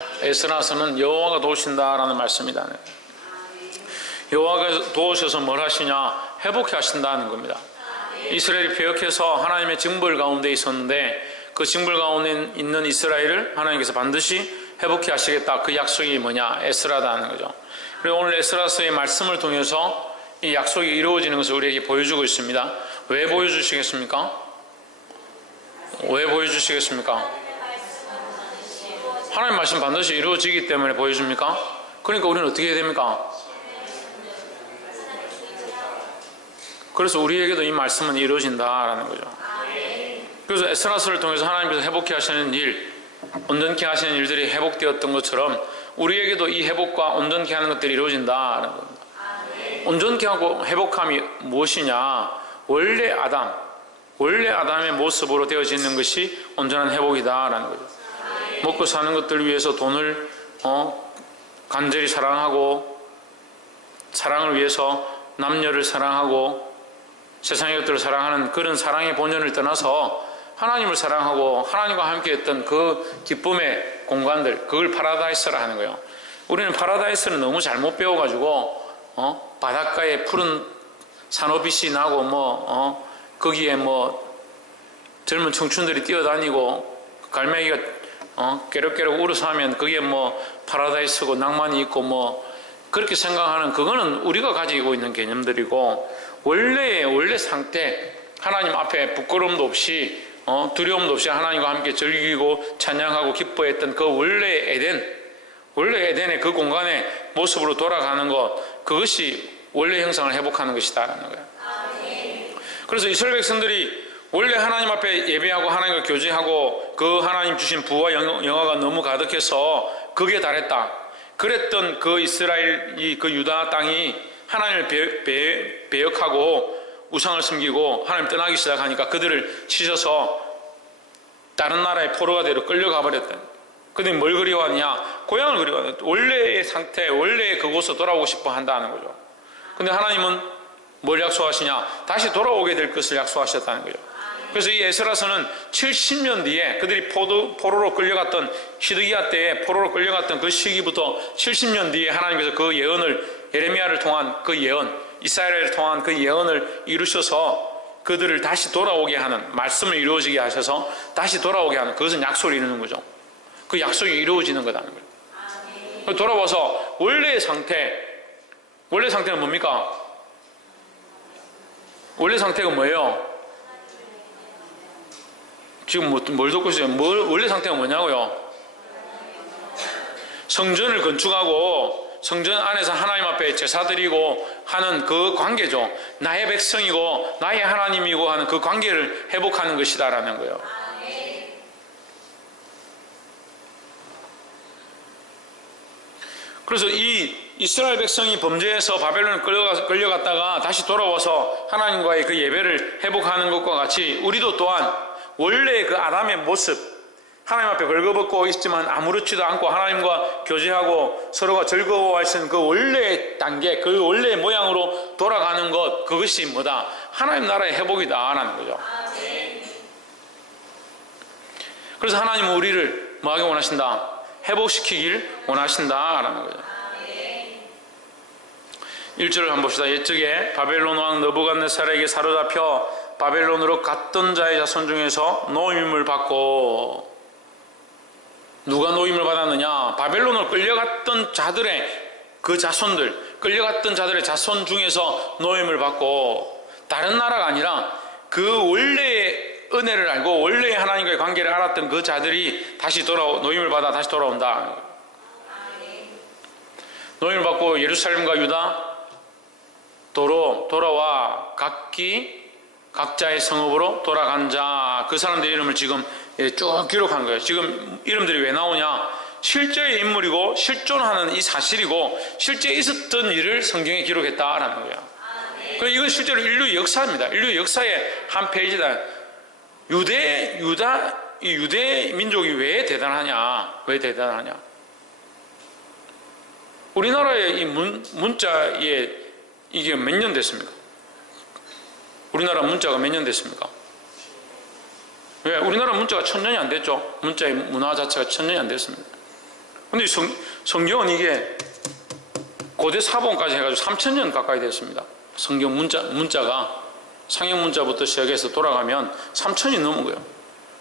에스라서는 여호와가 도우신다라는 말씀이다. 여호와가 도우셔서 뭘 하시냐? 회복해 하신다는 겁니다. 이스라엘이 배역해서 하나님의 징벌 가운데 있었는데 그 징벌 가운데 있는 이스라엘을 하나님께서 반드시 회복해 하시겠다. 그 약속이 뭐냐? 에스라다는 거죠. 그리고 오늘 에스라서의 말씀을 통해서 이 약속이 이루어지는 것을 우리에게 보여주고 있습니다. 왜 보여주시겠습니까? 왜 보여주시겠습니까? 하나님 말씀 반드시 이루어지기 때문에 보여줍니까? 그러니까 우리는 어떻게 해야 됩니까? 그래서 우리에게도 이 말씀은 이루어진다라는 거죠. 그래서 에스라서를 통해서 하나님께서 회복해 하시는 일, 온전케 하시는 일들이 회복되었던 것처럼 우리에게도 이 회복과 온전케 하는 것들이 이루어진다라는 겁니다. 온전케 하고 회복함이 무엇이냐? 원래 아담의 모습으로 되어지는 것이 온전한 회복이다라는 거죠. 먹고 사는 것들을 위해서 돈을 간절히 사랑하고, 사랑을 위해서 남녀를 사랑하고 세상의 것들을 사랑하는 그런 사랑의 본연을 떠나서 하나님을 사랑하고 하나님과 함께 했던 그 기쁨의 공간들, 그걸 파라다이스라 하는 거예요. 우리는 파라다이스를 너무 잘못 배워가지고 바닷가에 푸른 산호빛이 나고 거기에 젊은 청춘들이 뛰어다니고 갈매기가 깨럭깨럭 울어서 하면 그게 파라다이스고 낭만이 있고 그렇게 생각하는, 그거는 우리가 가지고 있는 개념들이고, 원래 상태, 하나님 앞에 부끄러움도 없이 두려움도 없이 하나님과 함께 즐기고 찬양하고 기뻐했던 그 원래 에덴의 그 공간의 모습으로 돌아가는 것, 그것이 원래 형상을 회복하는 것이다라는 거예요. 그래서 이스라엘 백성들이 원래 하나님 앞에 예배하고 하나님과 교제하고 그 하나님 주신 부와 영화가 너무 가득해서 그게 달했다. 그랬던 그 이스라엘, 그 유다 땅이 하나님을 배역하고 우상을 숨기고 하나님 떠나기 시작하니까 그들을 치셔서 다른 나라의 포로가 되러 끌려가 버렸다. 그들이 뭘 그리워하냐? 고향을 그리워하냐? 원래의 상태, 원래의 그곳으로 돌아오고 싶어 한다는 거죠. 근데 하나님은 뭘 약속하시냐? 다시 돌아오게 될 것을 약속하셨다는 거죠. 그래서 이 에스라서는 70년 뒤에 그들이 포로로 끌려갔던, 히드기야 때에 포로로 끌려갔던 그 시기부터 70년 뒤에 하나님께서 그 예언을, 예레미야를 통한 그 예언, 이사야를 통한 그 예언을 이루셔서 그들을 다시 돌아오게 하는, 말씀을 이루어지게 하셔서 다시 돌아오게 하는, 그것은 약속을 이루는 거죠. 그 약속이 이루어지는 거라는 거예요. 돌아와서 원래의 상태는 뭡니까? 원래 상태가 뭐예요? 지금 뭘 듣고 있어요? 원래 상태가 뭐냐고요? 성전을 건축하고 성전 안에서 하나님 앞에 제사 드리고 하는 그 관계죠. 나의 백성이고 나의 하나님이고 하는 그 관계를 회복하는 것이다라는 거예요. 그래서 이 이스라엘 백성이 범죄해서 바벨론에 끌려갔다가 다시 돌아와서 하나님과의 그 예배를 회복하는 것과 같이 우리도 또한 원래 그 아담의 모습, 하나님 앞에 벌거벗고 있지만 아무렇지도 않고 하나님과 교제하고 서로가 즐거워하시는 그 원래의 단계, 그 원래의 모양으로 돌아가는 것, 그것이 뭐다? 하나님 나라의 회복이다라는 거죠. 그래서 하나님은 우리를 뭐하게 원하신다? 회복시키길 원하신다라는 거죠. 1절을 한번 봅시다. 옛적에 바벨론 왕 느부갓네살에게 사로잡혀 바벨론으로 갔던 자의 자손 중에서 노임을 받고, 누가 노임을 받았느냐? 바벨론으로 끌려갔던 자들의 그 자손들, 끌려갔던 자들의 자손 중에서 노임을 받고, 다른 나라가 아니라 그 원래의 은혜를 알고 원래의 하나님과의 관계를 알았던 그 자들이 다시 노임을 받아 다시 돌아온다. 노임을 받고 예루살렘과 유다 돌아와 각자의 성읍으로 돌아간 자, 그 사람들의 이름을 지금 쭉 기록한 거예요. 지금 이름들이 왜 나오냐? 실제의 인물이고 실존하는 이 사실이고 실제 있었던 일을 성경에 기록했다라는 거예요. 그러니까 이건 실제로 인류의 역사입니다. 인류의 역사의 한 페이지다. 유대 민족이 왜 대단하냐? 우리나라의 이 문자에 이게 몇 년 됐습니까? 우리나라 문자가 몇 년 됐습니까? 왜? 우리나라 문자가 1000년이 안 됐죠. 문자의 문화 자체가 1000년이 안 됐습니다. 근데 성경은 이게 고대 사본까지 해가지고 3000년 가까이 됐습니다. 성경 문자가 상형 문자부터 시작해서 돌아가면 3000이 넘은 거예요.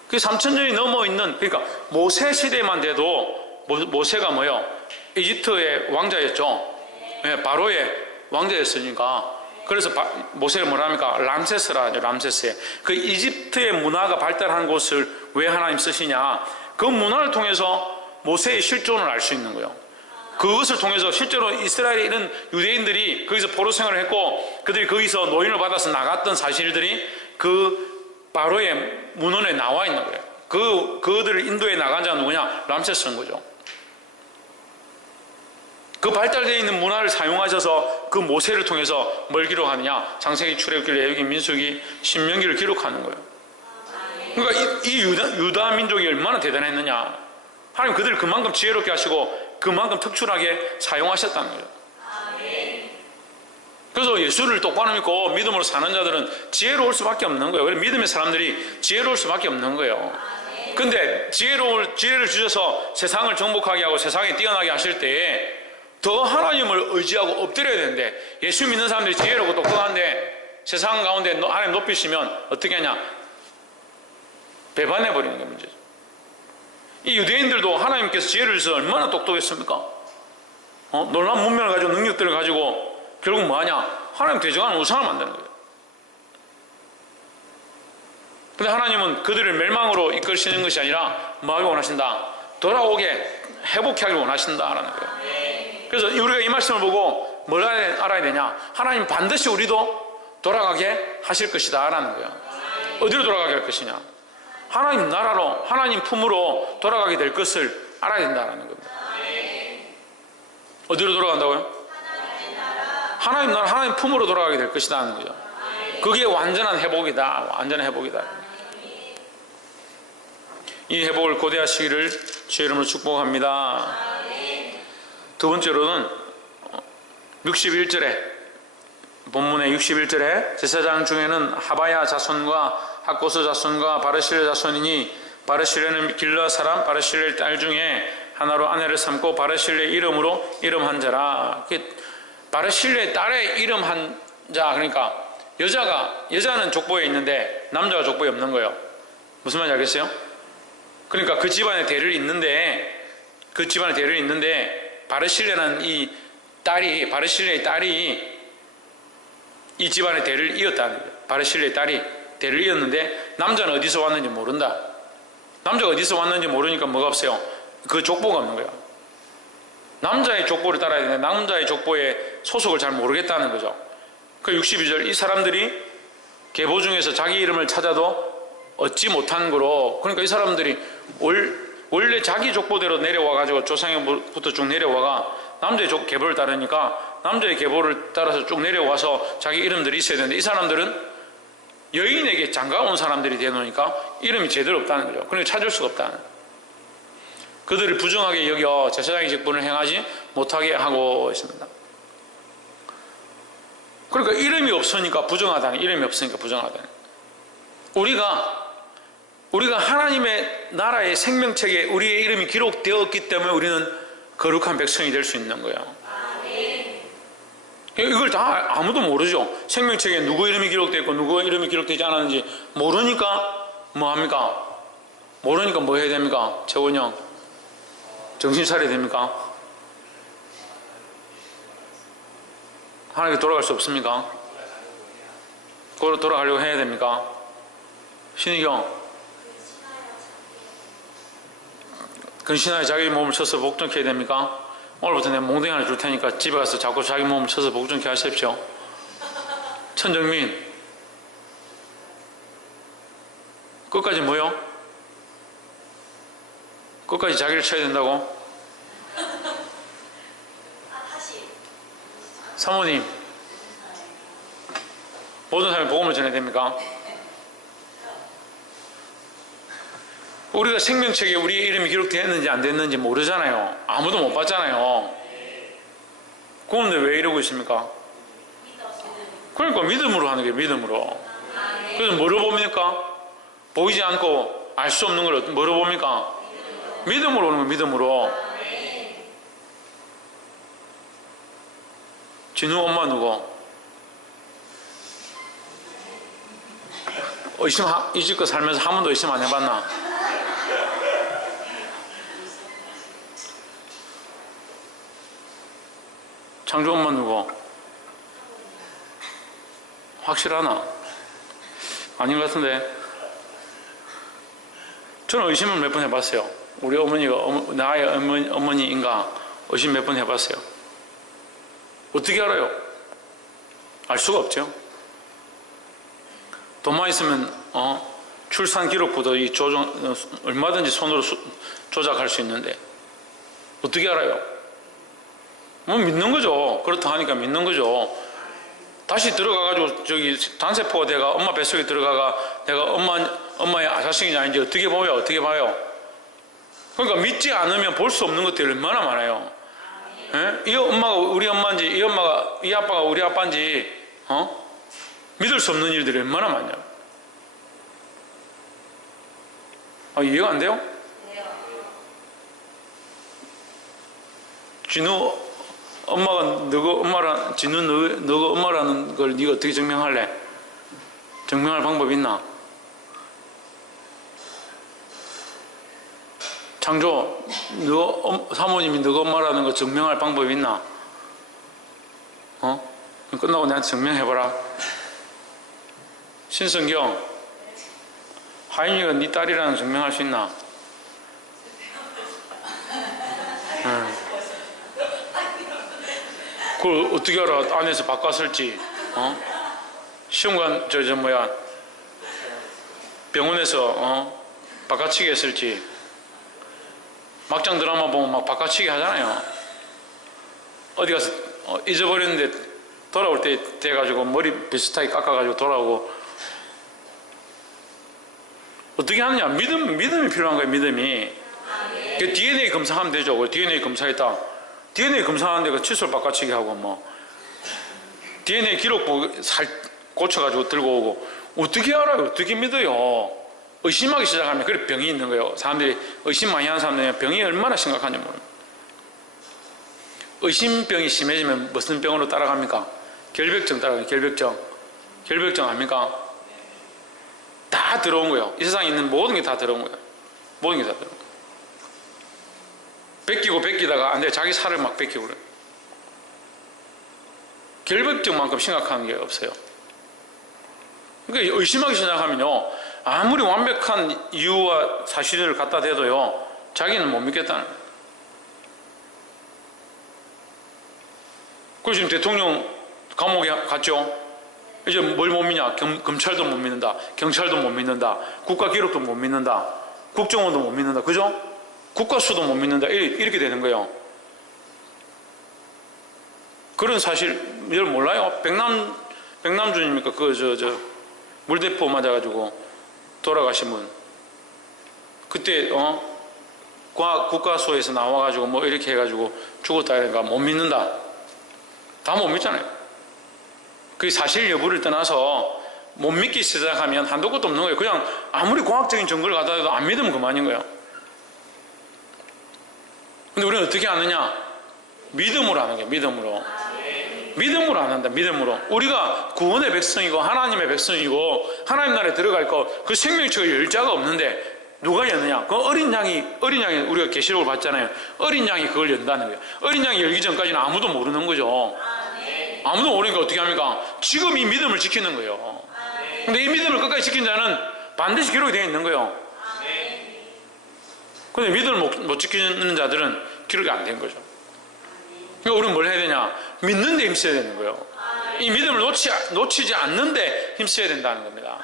그 3000년이 넘어 있는, 그러니까 모세 시대만 돼도 모세가 뭐요? 이집트의 왕자였죠. 네, 바로의 왕자였으니까. 그래서 모세를 뭐라 합니까? 람세스라 하죠. 람세스에. 그 이집트의 문화가 발달한 곳을 왜 하나님 쓰시냐? 그 문화를 통해서 모세의 실존을 알 수 있는 거예요. 그것을 통해서 실제로 이스라엘에 있는 유대인들이 거기서 포로 생활을 했고 그들이 거기서 노인을 받아서 나갔던 사실들이 그 바로의 문헌에 나와 있는 거예요. 그들을 인도에 나간 자가 누구냐? 람세스인 거죠. 그 발달되어 있는 문화를 사용하셔서 그 모세를 통해서 뭘 기록하느냐? 창세기, 출애굽기, 레위기, 민수기, 신명기를 기록하는 거예요. 그러니까 이 유다 민족이 얼마나 대단했느냐? 하나님 그들을 그만큼 지혜롭게 하시고 그만큼 특출하게 사용하셨다는 거예요. 그래서 예수를 똑바로 믿고 믿음으로 사는 자들은 지혜로울 수밖에 없는 거예요. 그래서 믿음의 사람들이 지혜로울 수밖에 없는 거예요. 근데 지혜를 주셔서 세상을 정복하게 하고 세상에 뛰어나게 하실 때에 더 하나님을 의지하고 엎드려야 되는데, 예수 믿는 사람들이 지혜롭고 똑똑한데 세상 가운데 하나님 높이시면 어떻게 하냐? 배반해버리는 게 문제죠. 이 유대인들도 하나님께서 지혜를 주셔서 얼마나 똑똑했습니까? 놀라운 문명을 가지고 능력들을 가지고 결국 뭐하냐? 하나님 대적하는 우상을 만드는 거예요. 근데 하나님은 그들을 멸망으로 이끌시는 것이 아니라 뭐하기 원하신다? 돌아오게 회복하기 원하신다라는 거예요. 그래서 우리가 이 말씀을 보고 뭘 알아야 되냐? 하나님 반드시 우리도 돌아가게 하실 것이다 라는 거예요. 어디로 돌아가게 할 것이냐? 하나님 나라로, 하나님 품으로 돌아가게 될 것을 알아야 된다는 겁니다. 어디로 돌아간다고요? 하나님 나라, 하나님 품으로 돌아가게 될 것이다 하는 거죠. 그게 완전한 회복이다. 완전한 회복이다. 이 회복을 고대하시기를 주의 이름으로 축복합니다. 두 번째로는 61절에, 본문의 61절에 제사장 중에는 하바야 자손과 학고스 자손과 바르실레 자손이니 바르실레는 길르앗 사람 바르실레 딸 중에 하나로 아내를 삼고 바르실레 이름으로 이름한 자라. 바르실레 딸의 이름한 자, 그러니까 여자는 족보에 있는데 남자가 족보에 없는 거예요. 무슨 말인지 알겠어요? 그러니까 그 집안에 대를 잇는데 바르실레는 바르실레의 딸이 이 집안의 대를 이었다는 거예요. 바르실레의 딸이 대를 이었는데 남자는 어디서 왔는지 모른다. 남자가 어디서 왔는지 모르니까 뭐가 없어요? 그 족보가 없는 거예요. 남자의 족보를 따라야 되는데 남자의 족보의 소속을 잘 모르겠다는 거죠. 그 62절, 이 사람들이 계보 중에서 자기 이름을 찾아도 얻지 못한 거로, 그러니까 이 사람들이 원래 자기 족보대로 내려와가지고 조상부터 쭉 내려와가 남자의 계보를 따르니까 남자의 계보를 따라서 쭉 내려와서 자기 이름들이 있어야 되는데 이 사람들은 여인에게 장가온 사람들이 되놓으니까 이름이 제대로 없다는 거죠. 그러니까 찾을 수가 없다는. 그들을 부정하게 여겨 제사장의 직분을 행하지 못하게 하고 있습니다. 그러니까 이름이 없으니까 부정하다는, 이름이 없으니까 부정하다는. 우리가 하나님의 나라의 생명책에 우리의 이름이 기록되었기 때문에 우리는 거룩한 백성이 될 수 있는 거예요. 이걸 다 아무도 모르죠. 생명책에 누구 이름이 기록되어 있고 누구 이름이 기록되지 않았는지 모르니까 뭐합니까? 모르니까 뭐 해야 됩니까? 재원형 정신 차려야 됩니까? 하나님께 돌아갈 수 없습니까? 그걸 돌아가려고 해야 됩니까? 신의경, 근신하에 자기 몸을 쳐서 복종케 해야 됩니까? 오늘부터 내가 몽둥이 하나 줄 테니까 집에 가서 자꾸 자기 몸을 쳐서 복종케 하십시오. 천정민, 끝까지 뭐요? 끝까지 자기를 쳐야 된다고? 사모님, 모든 사람이 복음을 전해야 됩니까? 우리가 생명책에 우리의 이름이 기록되었는지 안 됐는지 모르잖아요. 아무도 못 봤잖아요. 그런데 왜 이러고 있습니까? 그러니까 믿음으로 하는 게 믿음으로. 그래서 뭐를 봅니까? 보이지 않고 알 수 없는 걸 뭐로 봅니까? 믿음으로 오는 거, 믿음으로. 진우 엄마 누구? 이집껏 살면서 한 번도 의심 안 해봤나? 창조 엄마 누구? 확실하나? 아닌 것 같은데. 저는 의심을 몇 번 해봤어요. 우리 어머니가 나의 어머니인가 의심 몇 번 해봤어요. 어떻게 알아요? 알 수가 없죠. 돈만 있으면 출산 기록부도 이 조정 얼마든지 손으로 조작할 수 있는데 어떻게 알아요? 뭐 믿는 거죠. 그렇다 하니까 믿는 거죠. 다시 들어가가지고 저기 단세포가 내가 엄마 뱃속에 들어가가 내가 엄마의 자식인지 아닌지 어떻게 보여? 어떻게 봐요? 그러니까 믿지 않으면 볼 수 없는 것들이 얼마나 많아요. 예? 이 엄마가 우리 엄마인지 이 아빠가 우리 아빠인지 믿을 수 없는 일들이 얼마나 많냐. 이해가 안 돼요? 진우 엄마가 진우 너가 엄마라는 걸 네가 어떻게 증명할래? 증명할 방법 있나? 창조, 사모님이 너가 엄마라는 거 증명할 방법 있나? 끝나고 내한테 증명해봐라. 신성경, 하인이가 네 딸이라는 거 증명할 수 있나? 그걸 어떻게 알아? 안에서 바꿨을지. 시험관 병원에서 바꿔치기 했을지. 막장 드라마 보면 막 바꿔치기 하잖아요. 어디 가서 잊어버렸는데 돌아올 때 돼가지고 머리 비슷하게 깎아가지고 돌아오고. 어떻게 하느냐? 믿음이 필요한 거예요. 믿음이. 그 DNA 검사하면 되죠. 그 DNA 검사했다. DNA 검사하는데 그 칫솔 바꿔치기 하고 뭐 DNA 기록부 고쳐가지고 들고 오고. 어떻게 알아요? 어떻게 믿어요? 의심하기 시작하면 그래 병이 있는 거예요. 사람들이 의심 많이 하는 사람들은 병이 얼마나 심각한지 모릅니다. 의심병이 심해지면 무슨 병으로 따라갑니까? 결벽증 따라가요. 결벽증 압니까? 다 들어온 거예요. 이 세상에 있는 모든 게 다 들어온 거예요. 모든 게 다 들어온 거예요. 뺏기다가 안 돼. 자기 살을 막 뺏기고 그래요. 결벽증만큼 심각한 게 없어요. 그러니까 의심하기 시작하면요, 아무리 완벽한 이유와 사실을 갖다 대도요, 자기는 못 믿겠다는 거예요. 그래서 지금 대통령 감옥에 갔죠? 이제 뭘 못 믿냐? 검찰도 못 믿는다. 경찰도 못 믿는다. 국가기록도 못 믿는다. 국정원도 못 믿는다. 그죠? 국가수도 못 믿는다. 이렇게 되는 거예요. 그런 사실을 몰라요? 백남준입니까? 물대포 맞아가지고 돌아가신 분. 그때, 국가소에서 나와가지고 뭐 이렇게 해가지고 죽었다 이러니까 못 믿는다. 다 못 믿잖아요. 그 사실 여부를 떠나서 못 믿기 시작하면 한도 끝도 없는 거예요. 그냥 아무리 과학적인 증거를 갖다 대도 안 믿으면 그만인 거예요. 근데 우리는 어떻게 아느냐? 믿음으로 하는 거예요. 믿음으로 안 한다. 믿음으로. 우리가 구원의 백성이고 하나님의 백성이고 하나님 나라에 들어갈 거 그 생명책을 열 자가 없는데 누가 여느냐? 그 어린 양이 우리가 계시록을 봤잖아요. 어린 양이 그걸 연다는 거예요. 어린 양이 열기 전까지는 아무도 모르는 거죠. 아무도 모르니까 어떻게 합니까? 지금 이 믿음을 지키는 거예요. 근데 이 믿음을 끝까지 지킨 자는 반드시 기록이 되어 있는 거예요. 근데 믿음을 못 지키는 자들은 기록이 안 된 거죠. 그러니까 우리는 뭘 해야 되냐? 믿는 데 힘써야 되는 거예요. 이 믿음을 놓치지 않는 데 힘써야 된다는 겁니다.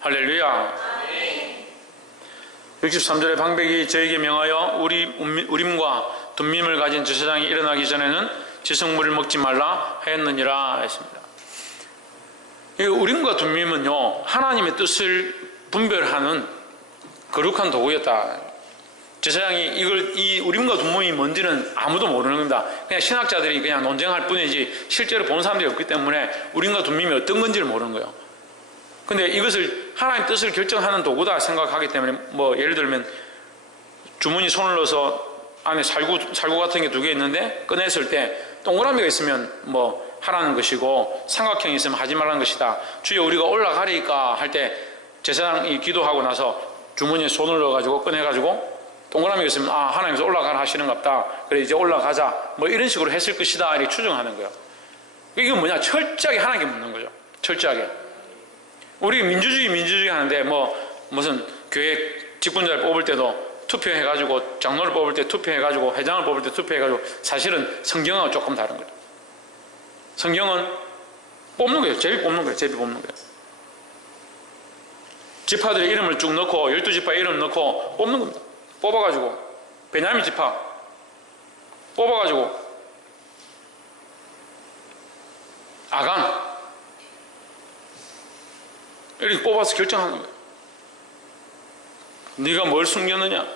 할렐루야. 63절의 방백이 저에게 명하여 우림과 둠밈을 가진 제사장이 일어나기 전에는 지성물을 먹지 말라 하였느니라 했습니다. 우림과 둠밈은요, 하나님의 뜻을 분별하는 거룩한 도구였다. 제사장이 이 우림과 둠밈이 뭔지는 아무도 모르는 겁니다. 그냥 신학자들이 그냥 논쟁할 뿐이지 실제로 본 사람들이 없기 때문에 우림과 둠밈이 어떤 건지를 모르는 거예요. 근데 이것을 하나님 뜻을 결정하는 도구다 생각하기 때문에 뭐 예를 들면 주머니 손을 넣어서 안에 살구 같은 게 2개 있는데 꺼냈을 때 동그라미가 있으면 뭐 하라는 것이고 삼각형이 있으면 하지 말라는 것이다. 주여 우리가 올라가리까 할 때 제사장이 기도하고 나서 주머니에 손을 넣어가지고 꺼내가지고 동그라미가 있으면 하나님께서 올라가라 하시는갑다. 그래 이제 올라가자. 뭐 이런 식으로 했을 것이다. 이렇게 추정하는 거예요. 이게 뭐냐? 철저하게 하나님께 묻는 거죠. 철저하게. 우리 민주주의 하는데 무슨 교회 직분자를 뽑을 때도 투표해가지고 장로를 뽑을 때 투표해가지고 회장을 뽑을 때 투표해가지고 사실은 성경하고 조금 다른 거죠. 성경은 뽑는 거예요. 제비 뽑는 거예요. 제비 뽑는 거예요. 지파들의 이름을 쭉 넣고 12지파 이름 넣고 뽑는 겁니다. 뽑아가지고 베냐민 지파 뽑아가지고 아간 이렇게 뽑아서 결정하는 거예요. 네가 뭘 숨겼느냐?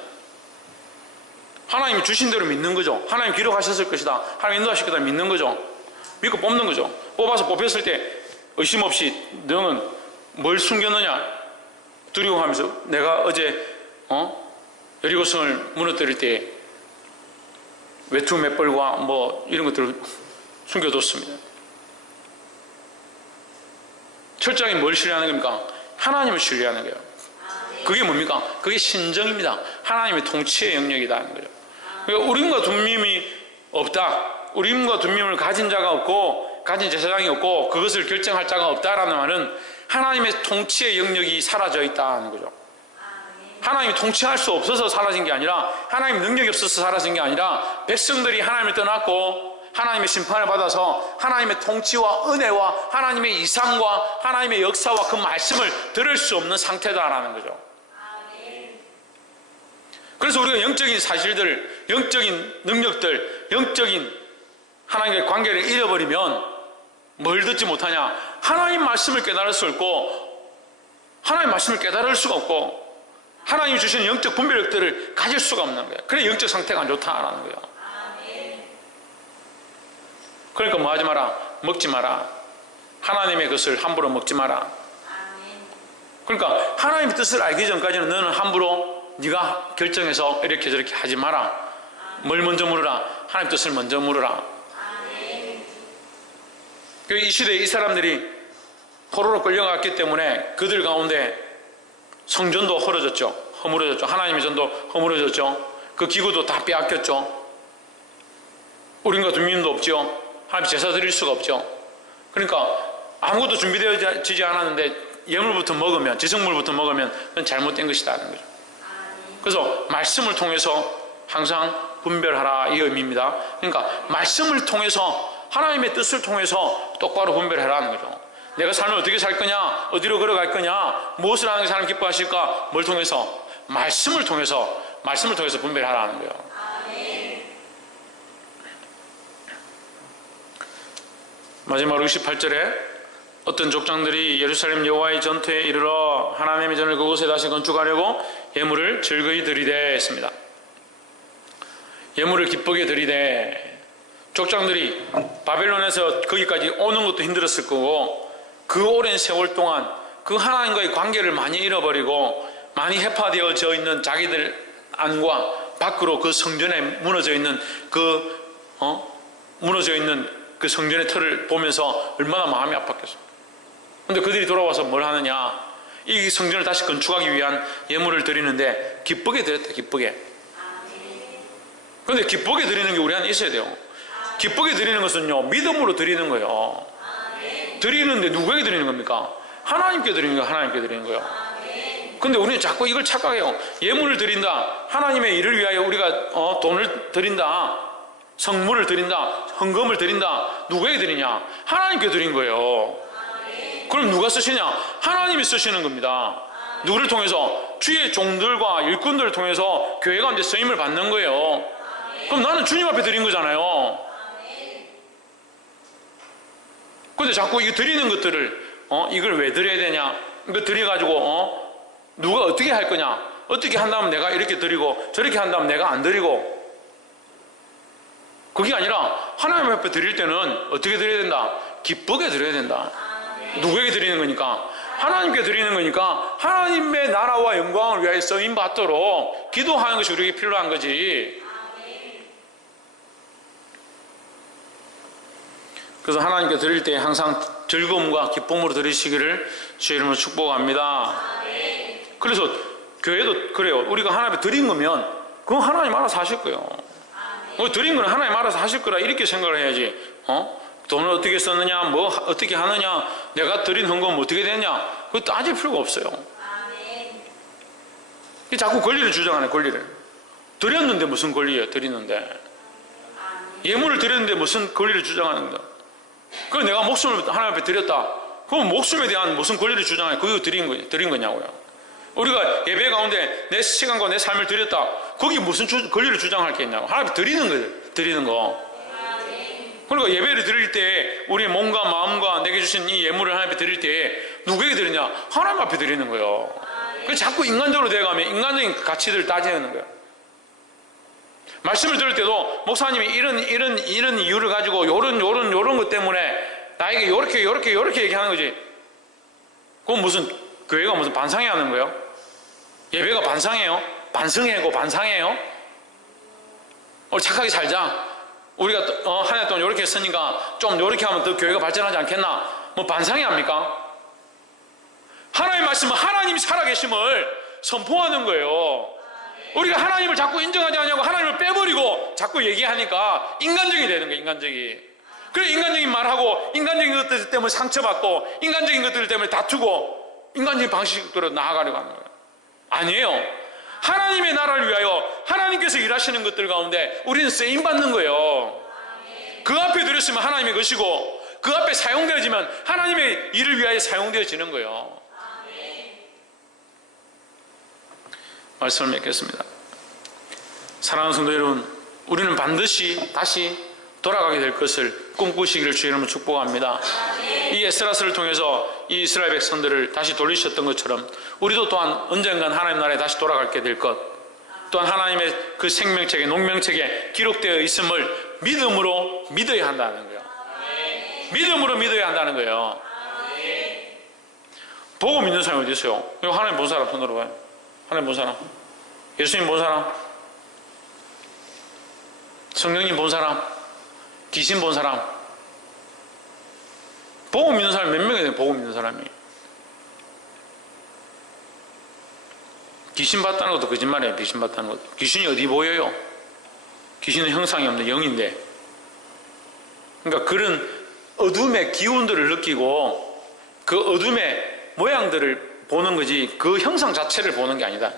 하나님이 주신 대로 믿는 거죠. 하나님 기록하셨을 것이다. 하나님 인도하실 거다 믿는 거죠. 믿고 뽑는 거죠. 뽑아서 뽑혔을 때 의심 없이 너는 뭘 숨겼느냐? 두려워하면서 내가 어제 여리고성을 무너뜨릴 때 외투 몇 벌과 뭐 이런 것들을 숨겨뒀습니다. 철저하게 뭘 신뢰하는 겁니까? 하나님을 신뢰하는 거예요. 그게 뭡니까? 그게 신정입니다. 하나님의 통치의 영역이라는 거죠. 그러니까 우림과 둠밈이 없다. 우림과 둠밈을 가진 자가 없고 가진 제사장이 없고 그것을 결정할 자가 없다라는 말은 하나님의 통치의 영역이 사라져 있다는 거죠. 하나님이 통치할 수 없어서 사라진 게 아니라 하나님 능력이 없어서 사라진 게 아니라 백성들이 하나님을 떠났고 하나님의 심판을 받아서 하나님의 통치와 은혜와 하나님의 이상과 하나님의 역사와 그 말씀을 들을 수 없는 상태다라는 거죠. 그래서 우리가 영적인 사실들, 영적인 능력들, 영적인 하나님과의 관계를 잃어버리면 뭘 듣지 못하냐? 하나님 말씀을 깨달을 수 없고 하나님 말씀을 깨달을 수가 없고 하나님이 주시는 영적 분별력들을 가질 수가 없는 거예요. 그래 영적 상태가 안 좋다라는 거예요. 그러니까 뭐 하지 마라? 먹지 마라. 하나님의 것을 함부로 먹지 마라. 그러니까 하나님의 뜻을 알기 전까지는 너는 함부로 네가 결정해서 이렇게 저렇게 하지 마라. 뭘 먼저 물으라? 하나님 뜻을 먼저 물으라. 이 시대에 이 사람들이 포로로 끌려갔기 때문에 그들 가운데 성전도 허물어졌죠. 하나님의 전도 허물어졌죠. 그 기구도 다 빼앗겼죠. 우림과 둠밈도 없죠. 하나님 제사 드릴 수가 없죠. 그러니까 아무것도 준비되어지지 않았는데 예물부터 먹으면, 지성물부터 먹으면 그건 잘못된 것이라는 거죠. 그래서 말씀을 통해서 항상 분별하라 이 의미입니다. 그러니까 말씀을 통해서 하나님의 뜻을 통해서 똑바로 분별하라는 거죠. 내가 삶을 어떻게 살 거냐, 어디로 걸어갈 거냐, 무엇을 하는 게 사람 기뻐하실까, 뭘 통해서? 말씀을 통해서 분별하라는 거예요. 마지막으로 68절에 어떤 족장들이 예루살렘 여호와의 전투에 이르러 하나님의 전을 그곳에 다시 건축하려고 예물을 즐거이 드리되 했습니다. 예물을 기쁘게 드리되, 족장들이 바벨론에서 거기까지 오는 것도 힘들었을 거고 그 오랜 세월 동안 그 하나님과의 관계를 많이 잃어버리고 많이 해파되어져 있는 자기들 안과 밖으로 그 성전에 무너져 있는 그 성전의 틀을 보면서 얼마나 마음이 아팠겠어. 근데 그들이 돌아와서 뭘 하느냐? 이 성전을 다시 건축하기 위한 예물을 드리는데 기쁘게 드렸다. 기쁘게. 그런데 기쁘게 드리는 게 우리 안에 있어야 돼요. 기쁘게 드리는 것은요, 믿음으로 드리는 거예요. 드리는데 누구에게 드리는 겁니까? 하나님께 드리는 거예요. 하나님께 드리는 거예요. 근데 우리는 자꾸 이걸 착각해요. 예물을 드린다, 하나님의 일을 위하여 우리가 돈을 드린다, 성물을 드린다, 헌금을 드린다. 누구에게 드리냐? 하나님께 드린 거예요. 그럼 누가 쓰시냐? 하나님이 쓰시는 겁니다. 누구를 통해서? 주의 종들과 일꾼들을 통해서 교회 가운데 쓰임을 받는 거예요. 그럼 나는 주님 앞에 드린 거잖아요. 근데 자꾸 이거 드리는 것들을 이걸 왜 드려야 되냐? 이거 드려가지고 누가 어떻게 할 거냐? 어떻게 한다면 내가 이렇게 드리고 저렇게 한다면 내가 안 드리고, 그게 아니라 하나님 앞에 드릴 때는 어떻게 드려야 된다? 기쁘게 드려야 된다. 누구에게 드리는 거니까? 하나님께 드리는 거니까 하나님의 나라와 영광을 위하여 쓰임 받도록 기도하는 것이 우리에게 필요한 거지. 그래서 하나님께 드릴 때 항상 즐거움과 기쁨으로 드리시기를 주의 이름으로 축복합니다. 그래서 교회도 그래요. 우리가 하나님께 드린 거면 그건 하나님 알아서 하실 거예요. 드린 거는 하나님 알아서 하실 거라 이렇게 생각을 해야지. 돈을 어떻게 썼느냐, 뭐 어떻게 하느냐, 내가 드린 헌금 어떻게 되냐, 그거 따질 필요가 없어요. 자꾸 권리를 주장하네. 권리를 드렸는데 무슨 권리예요? 드리는데 예물을 드렸는데 무슨 권리를 주장하는가? 그럼 내가 목숨을 하나님 앞에 드렸다. 그럼 목숨에 대한 무슨 권리를 주장해? 그거 드린 거냐고요. 우리가 예배 가운데 내 시간과 내 삶을 드렸다. 거기 무슨 권리를 주장할 게 있냐고. 하나님 앞에 드리는 거예요. 드리는 거. 그러니까 예배를 드릴 때 우리의 몸과 마음과 내게 주신 이 예물을 하나님 앞에 드릴 때 누구에게 드리냐? 하나님 앞에 드리는 거예요. 자꾸 인간적으로 되어가면 인간적인 가치들을 따지는 거예요. 말씀을 들을 때도 목사님이 이런 이유를 가지고 요런 것 때문에 나에게 요렇게 얘기하는 거지. 그건 무슨 교회가 무슨 반상회 하는 거예요? 예배가 반상회요? 반성회고 반상회요? 착하게 살자. 우리가 한 해 동안 요렇게 했으니까 좀 요렇게 하면 더 교회가 발전하지 않겠나? 뭐 반상회 합니까? 하나님의 말씀은 하나님이 살아계심을 선포하는 거예요. 우리가 하나님을 자꾸 인정하지 않냐고 하나님을 빼버리고 자꾸 얘기하니까 인간적이 되는 거예요. 인간적이. 그래 인간적인 말하고 인간적인 것들 때문에 상처받고 인간적인 것들 때문에 다투고 인간적인 방식으로 나아가려고 하는 거예요. 아니에요. 하나님의 나라를 위하여 하나님께서 일하시는 것들 가운데 우리는 쓰임받는 거예요. 그 앞에 드렸으면 하나님의 것이고 그 앞에 사용되어지면 하나님의 일을 위하여 사용되어지는 거예요. 말씀을 맺겠습니다. 사랑하는 성도 여러분, 우리는 반드시 다시 돌아가게 될 것을 꿈꾸시기를 주의 이름으로 축복합니다. 이 에스라스를 통해서 이 이스라엘 백성들을 다시 돌리셨던 것처럼 우리도 또한 언젠간 하나님 나라에 다시 돌아가게 될 것, 또한 하나님의 그 생명책에 농명책에 기록되어 있음을 믿음으로 믿어야 한다는 거예요. 믿음으로 믿어야 한다는 거예요. 보고 믿는 사람이 어디 있어요? 이거 하나님 본 사람 손으로 봐요. 하나님 본 사람, 예수님 본 사람, 성령님 본 사람, 귀신 본 사람. 보고 믿는 사람이 몇 명이 돼요? 보고 믿는 사람이. 귀신 봤다는 것도 거짓말이에요. 귀신 봤다는 것도. 귀신이 어디 보여요? 귀신은 형상이 없는 영인데. 그러니까 그런 어둠의 기운들을 느끼고 그 어둠의 모양들을 보는 거지 그 형상 자체를 보는 게 아니다.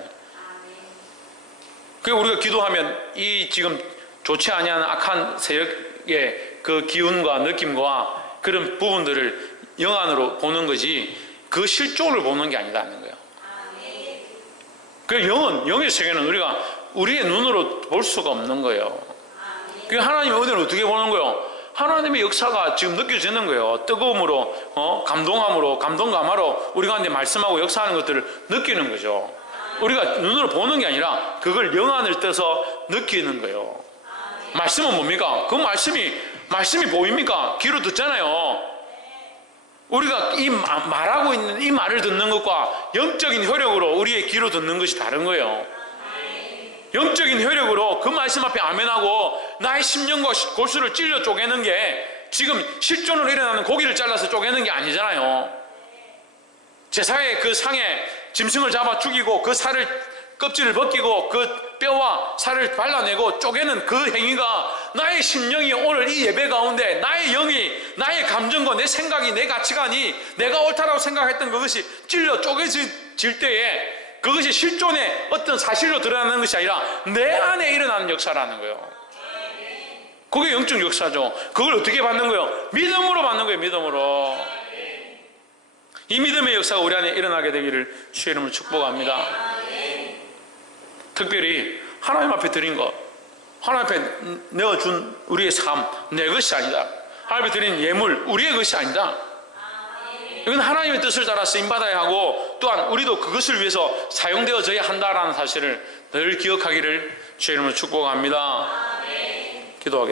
그래서 우리가 기도하면 이 지금 좋지 아니한 악한 세력의 그 기운과 느낌과 그런 부분들을 영 안으로 보는 거지 그 실존을 보는 게 아니다는 거예요. 그 영의 세계는 우리가 우리의 눈으로 볼 수가 없는 거예요. 그 하나님의 은혜를 어떻게 보는 거예요? 하나님의 역사가 지금 느껴지는 거예요. 뜨거움으로, 감동함으로, 감동감화로 우리 가운데 말씀하고 역사하는 것들을 느끼는 거죠. 우리가 눈으로 보는 게 아니라 그걸 영안을 떠서 느끼는 거예요. 말씀은 뭡니까? 그 말씀이 보입니까? 귀로 듣잖아요. 우리가 이 말하고 있는 이 말을 듣는 것과 영적인 효력으로 우리의 귀로 듣는 것이 다른 거예요. 영적인 효력으로 그 말씀 앞에 아멘하고 나의 심령과 골수를 찔러 쪼개는 게 지금 실존으로 일어나는 고기를 잘라서 쪼개는 게 아니잖아요. 제사의 그 상에 짐승을 잡아 죽이고 그 살을 껍질을 벗기고 그 뼈와 살을 발라내고 쪼개는 그 행위가 나의 심령이 오늘 이 예배 가운데 나의 영이 나의 감정과 내 생각이 내 가치관이 내가 옳다라고 생각했던 그것이 찔러 쪼개질 때에 그것이 실존의 어떤 사실로 드러나는 것이 아니라 내 안에 일어나는 역사라는 거예요. 그게 영적 역사죠. 그걸 어떻게 받는 거예요? 믿음으로 받는 거예요. 믿음으로. 이 믿음의 역사가 우리 안에 일어나게 되기를 주의 이름으로 축복합니다. 특별히 하나님 앞에 드린 것, 하나님 앞에 내어준 우리의 삶, 내 것이 아니다. 하나님 앞에 드린 예물, 우리의 것이 아니다. 이건 하나님의 뜻을 따라 쓰임받아야 하고 또한 우리도 그것을 위해서 사용되어져야 한다는 사실을 늘 기억하기를 주의 이름으로 축복합니다. 기도하겠습니다.